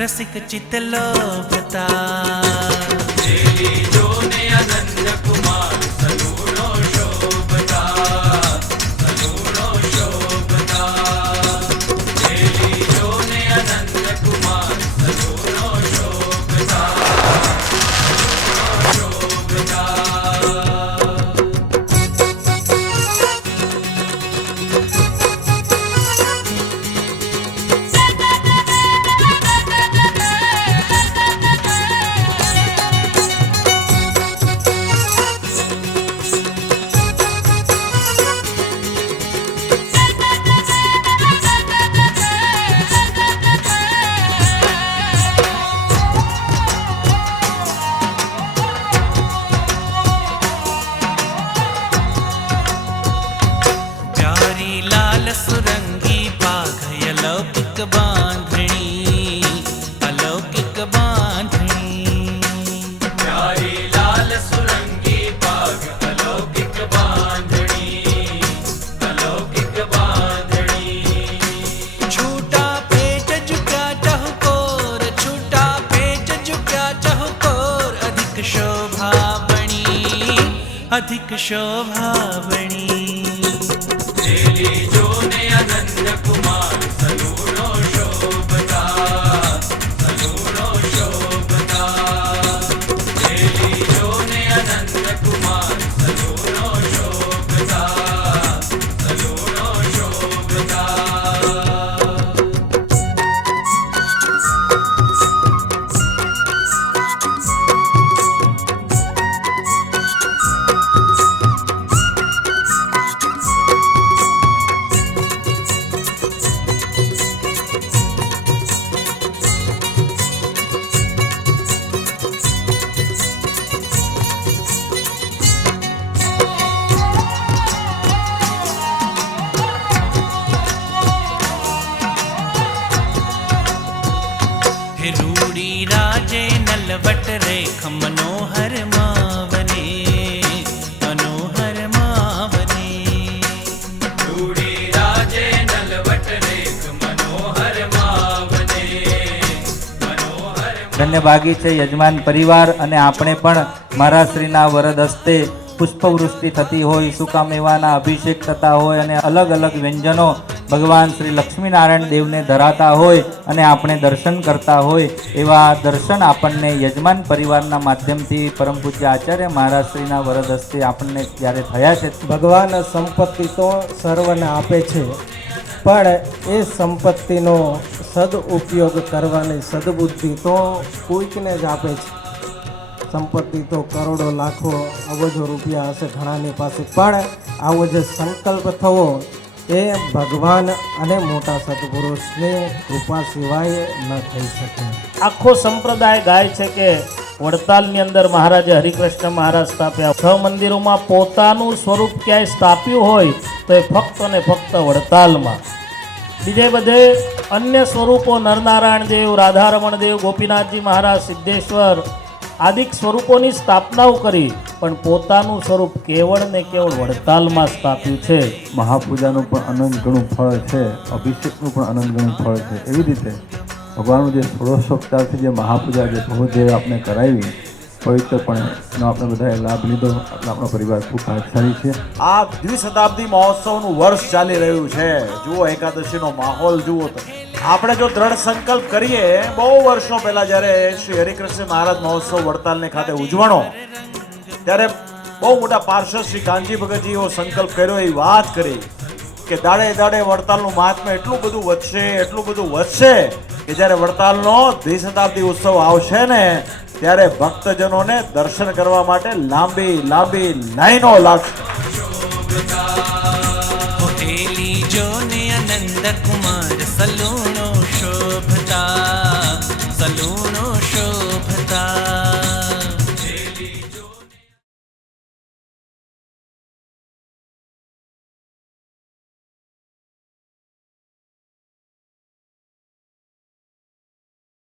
रसिक चित लोभता जोने आनंद कुमार सलूणो शोभता सलूणो शोभता जोने आनंद कुमार सलूणो शोभता शोभता। सुरंगी बाघ अलौकिक बांधणी अलौकिक बांधणी प्यारी लाल सुरंगी बाघ अलौकिक बांधणी अलौकिक बांधणी। छूटा पेट झुका चहुकोर छूटा पेट झुका चहुकोर अधिक शोभा बणी अधिक शोभा बणी। जोने आनंद कुमार सलूणो शोभता सलूणो शोभता जोने आनंद कुमार सलूणो शोभता सलूणो शोभता। रूड़ी राजे नलवट रेख मनोहर मावने मनोहर मावने। रूड़ी राजे नलवट रेख मनोहर मावने मनोहर। ધન્યભાગી છે યજમાન પરિવાર અને આપણે પણ મહારાજશ્રીના વરદ હસ્તે પુષ્પવૃષ્ટિ થતી હોય, સૂકા મેવાના અભિષેક થતા હોય અને અલગ અલગ વ્યંજનો ભગવાન શ્રી લક્ષ્મીનારાયણ દેવને ધરાતા હોય અને આપણે દર્શન કરતા હોય એવા દર્શન આપણને યજમાન પરિવારના માધ્યમથી પરમ પૂજ્ય આચાર્ય મહારાજશ્રીના વરદ હસ્તે આપણને જ્યારે થયા છે. ભગવાન સંપત્તિ તો સર્વને આપે છે, પણ એ સંપત્તિનો સદઉપયોગ કરવાની સદબુદ્ધિ તો કોઈકને જ આપે છે. સંપત્તિ તો કરોડો લાખો અબજો રૂપિયા હશે ઘણાની પાસે, પણ આવો જે સંકલ્પ થવો એ ભગવાન અને મોટા સદપુરુષની કૃપા સિવાય ન થઈ શકે. આખો સંપ્રદાય ગાય છે કે વડતાલની અંદર મહારાજે હરિકૃષ્ણ મહારાજ સ્થાપ્યા. 6 મંદિરોમાં પોતાનું સ્વરૂપ ક્યાંય સ્થાપ્યું હોય તો એ ફક્ત ને ફક્ત વડતાલમાં. બીજે બધે અન્ય સ્વરૂપો નરનારાયણ દેવ, રાધારમણ દેવ, ગોપીનાથજી મહારાજ, સિદ્ધેશ્વર આદિક સ્વરૂપોની સ્થાપનાઓ કરી, પણ પોતાનું સ્વરૂપ કેવળ ને કેવળ વડતાલમાં સ્થાપ્યું છે. મહાપૂજાનું પણ અનંત ઘણું ફળ છે, અભિષેકનું પણ અનંત ઘણું ફળ છે. એવી રીતે ભગવાનનું જે ષોડશોપચારથી જે મહાપૂજા જે પ્રભુદેવે આપણે કરાવી પવિત્રપણે એનો આપણે બધાએ લાભ લીધો. આપણો પરિવાર ખૂબ ભાગ્યશાળી છે. આ દ્વિશતાબ્દી મહોત્સવનું વર્ષ ચાલી રહ્યું છે. જુઓ એકાદશીનો માહોલ જુઓ તો. આપણે જો દ્રઢ સંકલ્પ કરીએ, બહુ વર્ષો પહેલા જ્યારે શ્રી હરિકૃષ્ણ મહારાજ મહોત્સવ વડતાલને ખાતે ઉજવણો, ત્યારે બહુ મોટા પાર્ષદ શ્રી કાનજી ભગતજી એવો સંકલ્પ કર્યો, એ વાત કરી કે દાડે દાડે વડતાલનું મહાત્મ્ય એટલું બધું વધશે એટલું બધું વધશે કે જ્યારે વડતાલનો દ્વિશતાબ્દી ઉત્સવ આવશે ને ત્યારે ભક્તજનોને દર્શન કરવા માટે લાંબી લાંબી લાઈનો લાગશે. હેલી જો ને અનંદ કુમાર સલૂણો શોભતા